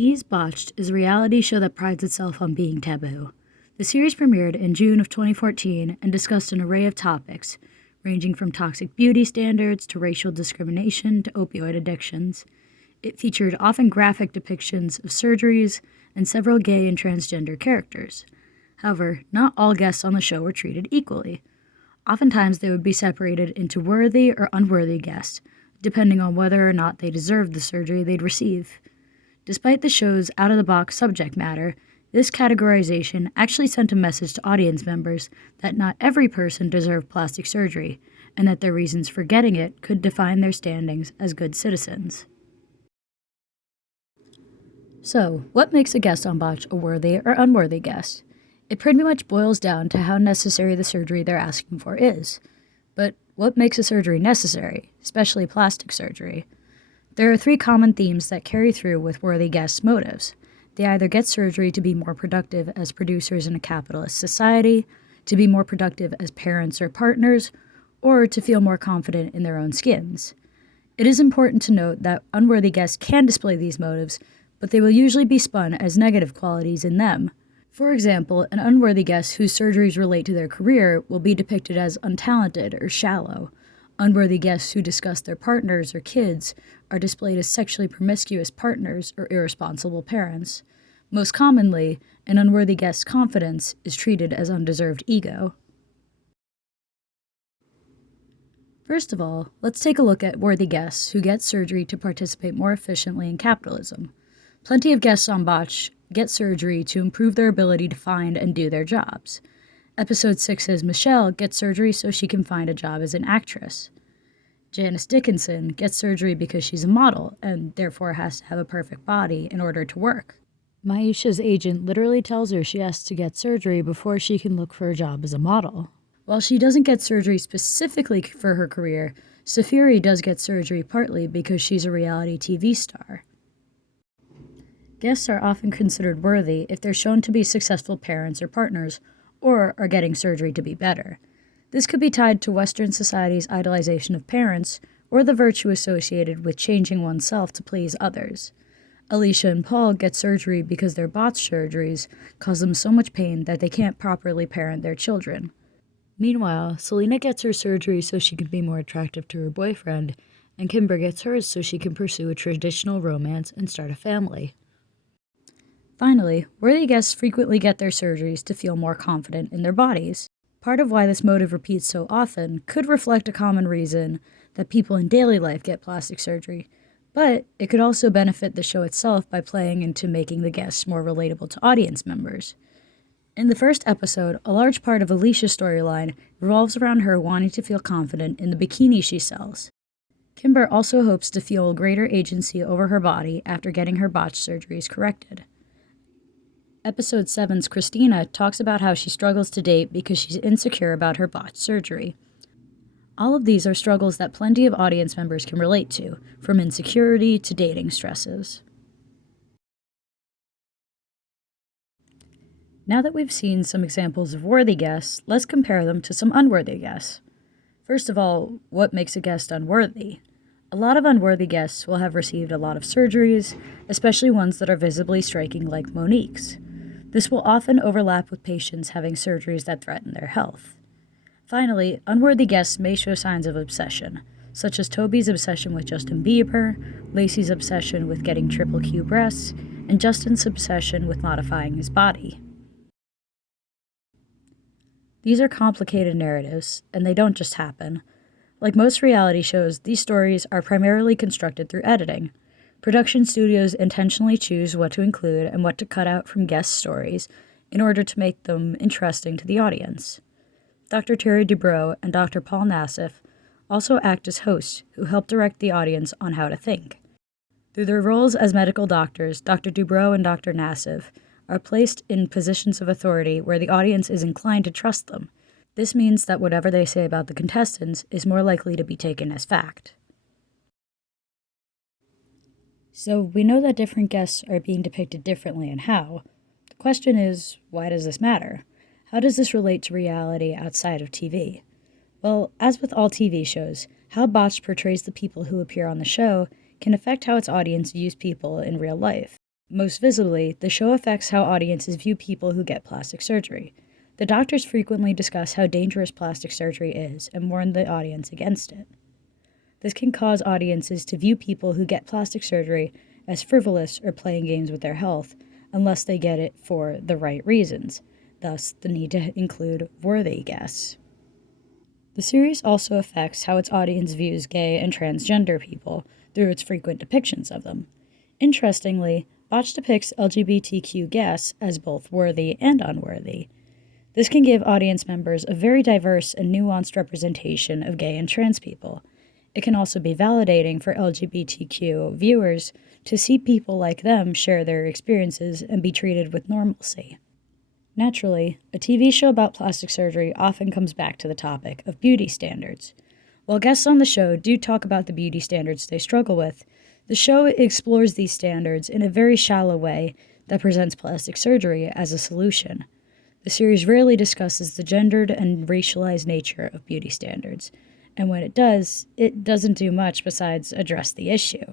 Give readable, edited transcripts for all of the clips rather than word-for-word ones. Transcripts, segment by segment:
E's Botched is a reality show that prides itself on being taboo. The series premiered in June of 2014 and discussed an array of topics, ranging from toxic beauty standards to racial discrimination to opioid addictions. It featured often graphic depictions of surgeries and several gay and transgender characters. However, not all guests on the show were treated equally. Oftentimes, they would be separated into worthy or unworthy guests, depending on whether or not they deserved the surgery they'd receive. Despite the show's out-of-the-box subject matter, this categorization actually sent a message to audience members that not every person deserved plastic surgery, and that their reasons for getting it could define their standings as good citizens. So, what makes a guest on Botch a worthy or unworthy guest? It pretty much boils down to how necessary the surgery they're asking for is. But what makes a surgery necessary, especially plastic surgery? There are three common themes that carry through with worthy guests' motives. They either get surgery to be more productive as producers in a capitalist society, to be more productive as parents or partners, or to feel more confident in their own skins. It is important to note that unworthy guests can display these motives, but they will usually be spun as negative qualities in them. For example, an unworthy guest whose surgeries relate to their career will be depicted as untalented or shallow. Unworthy guests who discuss their partners or kids are displayed as sexually promiscuous partners or irresponsible parents. Most commonly, an unworthy guest's confidence is treated as undeserved ego. First of all, let's take a look at worthy guests who get surgery to participate more efficiently in capitalism. Plenty of guests on Botch get surgery to improve their ability to find and do their jobs. Episode 6's Michelle gets surgery so she can find a job as an actress. Janice Dickinson gets surgery because she's a model and therefore has to have a perfect body in order to work. Maisha's agent literally tells her she has to get surgery before she can look for a job as a model. While she doesn't get surgery specifically for her career, Safiri does get surgery partly because she's a reality TV star. Guests are often considered worthy if they're shown to be successful parents or partners, or are getting surgery to be better. This could be tied to Western society's idolization of parents, or the virtue associated with changing oneself to please others. Alicia and Paul get surgery because their botched surgeries cause them so much pain that they can't properly parent their children. Meanwhile, Selena gets her surgery so she can be more attractive to her boyfriend, and Kimber gets hers so she can pursue a traditional romance and start a family. Finally, worthy guests frequently get their surgeries to feel more confident in their bodies. Part of why this motive repeats so often could reflect a common reason that people in daily life get plastic surgery, but it could also benefit the show itself by playing into making the guests more relatable to audience members. In the first episode, a large part of Alicia's storyline revolves around her wanting to feel confident in the bikini she sells. Kimber also hopes to feel greater agency over her body after getting her botched surgeries corrected. Episode 7's Christina talks about how she struggles to date because she's insecure about her botched surgery. All of these are struggles that plenty of audience members can relate to, from insecurity to dating stresses. Now that we've seen some examples of worthy guests, let's compare them to some unworthy guests. First of all, what makes a guest unworthy? A lot of unworthy guests will have received a lot of surgeries, especially ones that are visibly striking like Monique's. This will often overlap with patients having surgeries that threaten their health. Finally, unworthy guests may show signs of obsession, such as Toby's obsession with Justin Bieber, Lacey's obsession with getting triple Q breasts, and Justin's obsession with modifying his body. These are complicated narratives, and they don't just happen. Like most reality shows, these stories are primarily constructed through editing. Production studios intentionally choose what to include and what to cut out from guest stories in order to make them interesting to the audience. Dr. Terry Dubrow and Dr. Paul Nassif also act as hosts who help direct the audience on how to think. Through their roles as medical doctors, Dr. Dubrow and Dr. Nassif are placed in positions of authority where the audience is inclined to trust them. This means that whatever they say about the contestants is more likely to be taken as fact. So we know that different guests are being depicted differently and how. The question is, why does this matter? How does this relate to reality outside of TV? Well, as with all TV shows, how Botched portrays the people who appear on the show can affect how its audience views people in real life. Most visibly, the show affects how audiences view people who get plastic surgery. The doctors frequently discuss how dangerous plastic surgery is and warn the audience against it. This can cause audiences to view people who get plastic surgery as frivolous or playing games with their health unless they get it for the right reasons, thus the need to include worthy guests. The series also affects how its audience views gay and transgender people through its frequent depictions of them. Interestingly, Botched depicts LGBTQ guests as both worthy and unworthy. This can give audience members a very diverse and nuanced representation of gay and trans people. It can also be validating for LGBTQ viewers to see people like them share their experiences and be treated with normalcy. Naturally, a TV show about plastic surgery often comes back to the topic of beauty standards. While guests on the show do talk about the beauty standards they struggle with, the show explores these standards in a very shallow way that presents plastic surgery as a solution. The series rarely discusses the gendered and racialized nature of beauty standards, and when it doesn't do much besides address the issue.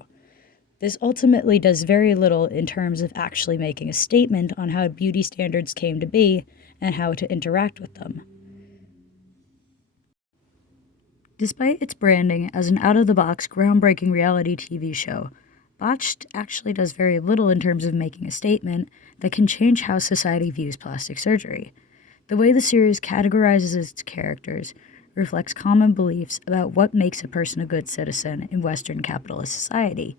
This ultimately does very little in terms of actually making a statement on how beauty standards came to be and how to interact with them. Despite its branding as an out-of-the-box, groundbreaking reality TV show, Botched actually does very little in terms of making a statement that can change how society views plastic surgery. The way the series categorizes its characters reflects common beliefs about what makes a person a good citizen in Western capitalist society.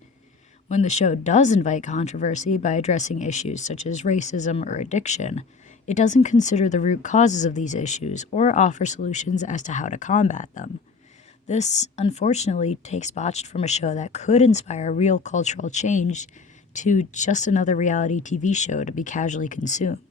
When the show does invite controversy by addressing issues such as racism or addiction, it doesn't consider the root causes of these issues or offer solutions as to how to combat them. This, unfortunately, takes Botched from a show that could inspire real cultural change to just another reality TV show to be casually consumed.